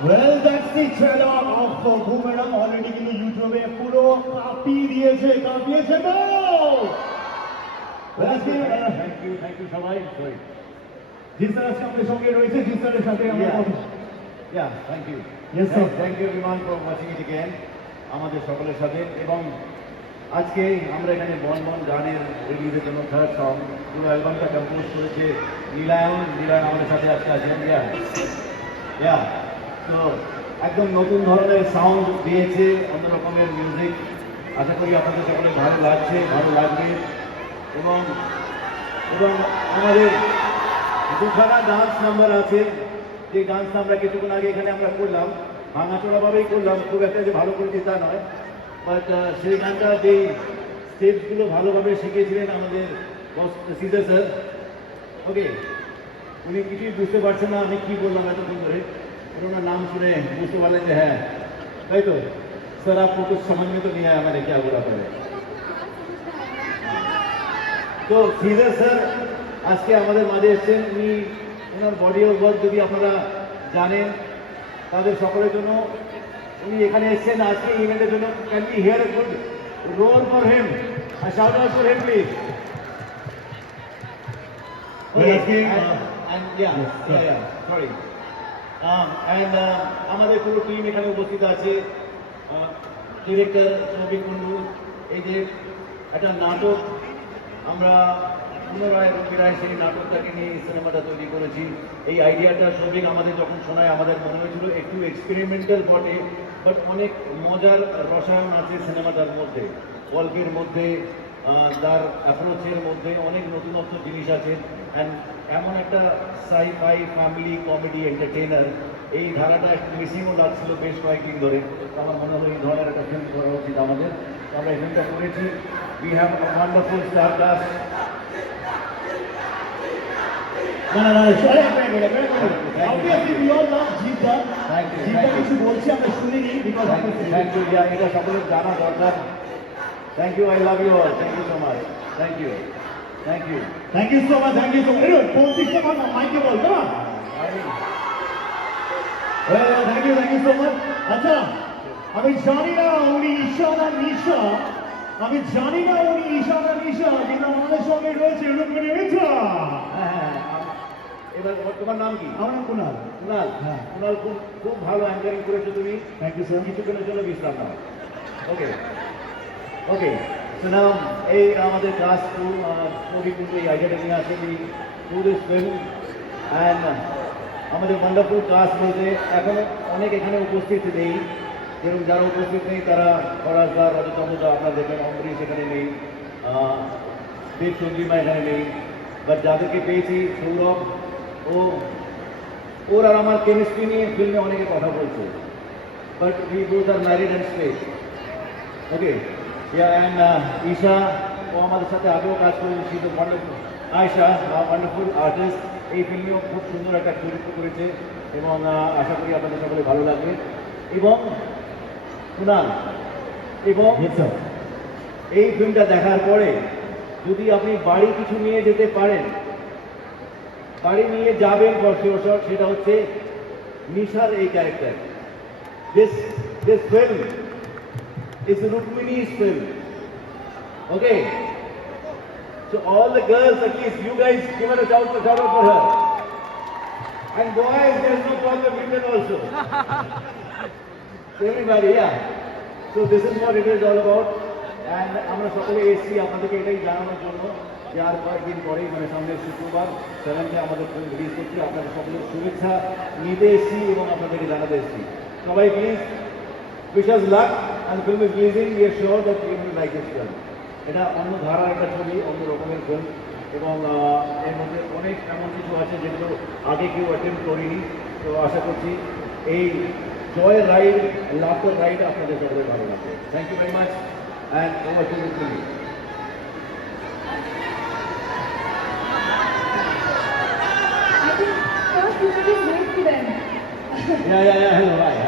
Well, that's the trailer of Boomerang. Already কিন্তু ইউটিউবে পুরো কাঁপিয়েছে তো। থ্যাংক ইউ সবাই। জিসার আজকে আমাদের সঙ্গে রয়েছে, জিসারের সাথে আমরা কথা। Thank you. Yes, sir. Thank you everyone for watching it again আমাদের সকলের সাথে। এবং আজকে আমরা এখানে বন বন গানের রিলিজের জন্য থার্ড সং পুরো অ্যালবামটা কম্পোজ করেছে নীলায়ন আমাদের সাথে আজকে আছেন। তো একদম নতুন ধরনের সাউন্ড দিয়েছে, অন্য রকমের মিউজিক। আশা করি আপনাদের সকলে ভালো লাগবে। এবং এবং আমাদের দুখানা ডান্স নাম্বার আছে, যে ডান্সটা আমরা কিছুক্ষণ আগে এখানে আমরা করলাম, ভাঙাচোড়াভাবেই করলাম, খুব একটা যে ভালো করেছি তা নয়। বাট সেই গানটা যেই স্টেপসগুলো ভালোভাবে শিখিয়েছিলেন আমাদের সিজার স্যার। ওকে, উনি কিছুই বুঝতে পারছেন না আমি কি বললাম এতক্ষণ ধরে। ওনার নাম শুনে বুঝতে পারলেন যে হ্যাঁ তাই তো স্যার, আপনি कुछ समझ में तो नहीं आया मैंने क्या बोला पहले। তো সিজার স্যার আজকে আমাদের মাঝে এসেছেন। উনি ওনার বডি অফ ওয়ার্ক যদি আপনারা জানেন, তাদের সকলের জন্য উনি এখানে এসেছেন আজকে ইভেন্টের জন্য। Can be here a good role for him, I shout out for him please. Sorry. আমাদের পুরো টিম এখানে উপস্থিত আছে। ডিরেক্টর সৌভিক কুন্ডু, এই যে একটা নাটক আমরা পুনরায় ফেরায় সেই নাটকটাকে নিয়ে এই সিনেমাটা তৈরি করেছি। এই আইডিয়াটা সৌভিক আমাদের যখন শোনায় আমাদের মনে হয়েছিল একটু এক্সপেরিমেন্টাল বটে, বাট অনেক মজার রসায়ন আছে সিনেমাটার মধ্যে, গল্পের মধ্যে, তার অ্যাপ্রোচের মধ্যে অনেক নতুনত্ব জিনিস আছে। অ্যান্ড এমন একটা সাই-ফাই ফ্যামিলি কমেডি এন্টারটেইনার, এই ধারাটা একটু মিসিংও লাগছিল বেশ কয়েকদিন ধরে। আমার মনে হলো এই ধরনের একটা ফিল্ম করা উচিত আমাদের। আমরা এই ফিল্মটা করেছি। We have a wonderful star caste. কিছু বলছি আমরা শুনিনি, থ্যাংক ইউ। এটা সকলের জানা দরকার। Thank you, I love you all. Thank you so much. Thank you so much. Phone দিচ্ছে মাইকে বল না। Thank you so much. আচ্ছা, আমি জানি না উনি ঈশা না নিশা, কিন্তু আমাদের সঙ্গে রয়েছে রুক্মিণী মিত্রা। এবার তোমার নাম কি? আমার নাম কুনাল। হ্যাঁ, কুনাল খুব ভালো অ্যাঙ্কারিং করেছো তুমি। Thank you sir. কিছুক্ষণের জন্য বিশ্রাম নাও। ওকে সুনাম, এই আমাদের ক্লাস টু সৌভিক কুন্ডু এই আইডিয়াটা নিয়ে আসেন টু দিস ফিল্ম। অ্যান্ড আমাদের ওয়ান্ডারফুল ক্লাস বলতে এখনো অনেক এখানে উপস্থিত নেই, যেরকম যারা উপস্থিত নেই তারা ফরাজদা, রজতমদা, আপনারা দেখবেন অমৃশ এখানে নেই, দেব চন্দ্রিমা এখানে নেই। বাট যাদেরকে পেয়েছি, সৌরভ, ওর আর আমার কেমিস্ট্রি নিয়ে ফিল্মে অনেকে কথা বলছে। But we both are married and straight. Okay, and Isha, ও আমাদের সাথে আগেও কাজ করেছি। তো ওয়ান্ডারফুল আয়শা, ওয়ান্ডারফুল আর্টিস্ট, এই ফিল্মেও খুব সুন্দর একটা চরিত্র করেছে এবং আশা করি আপনাদের সকলে ভালো লাগবে। এবং কুনাল, এবং এই ফিল্মটা দেখার পরে যদি আপনি বাড়ি কিছু নিয়ে যেতে পারেন, বাড়ি নিয়ে যাবেন ফর শিওর, সেটা হচ্ছে নিশার এই character. This film is Rukmini's film. Okay? So all the girls, at least you guys give her a shout out for her. And boys, there's no problem, women also. Everybody, yeah. So this is what it is all about. And আমরা সকলে এসেছি আপনাদেরকে এটাই জানানোর জন্য যে আর কয়েকদিন পরেই মানে সামনের শুক্রবার 7-এ আমাদের ফিল্ম রিলিজ করছি। আপনাদের সকলের শুভেচ্ছা নিতে এসেছি এবং আপনাদেরকে জানাতে এসেছি। সবাই please wish us luck, and the film is releasing. We are sure that you will like this film. এটা অন্য ধারার একটা ছবি, অন্য রকমের ফিল্ম, এবং এর মধ্যে অনেক এমন কিছু আছে যেগুলো আগে কেউ অ্যাটেম্প করিনি। তো আশা করছি এই জয় রাইড, লাফটার রাইড আপনাদের সকলে ভালো লাগবে। Thank you very much and over to Rukmini. I think first you should wait for them. Yeah, hello, hi.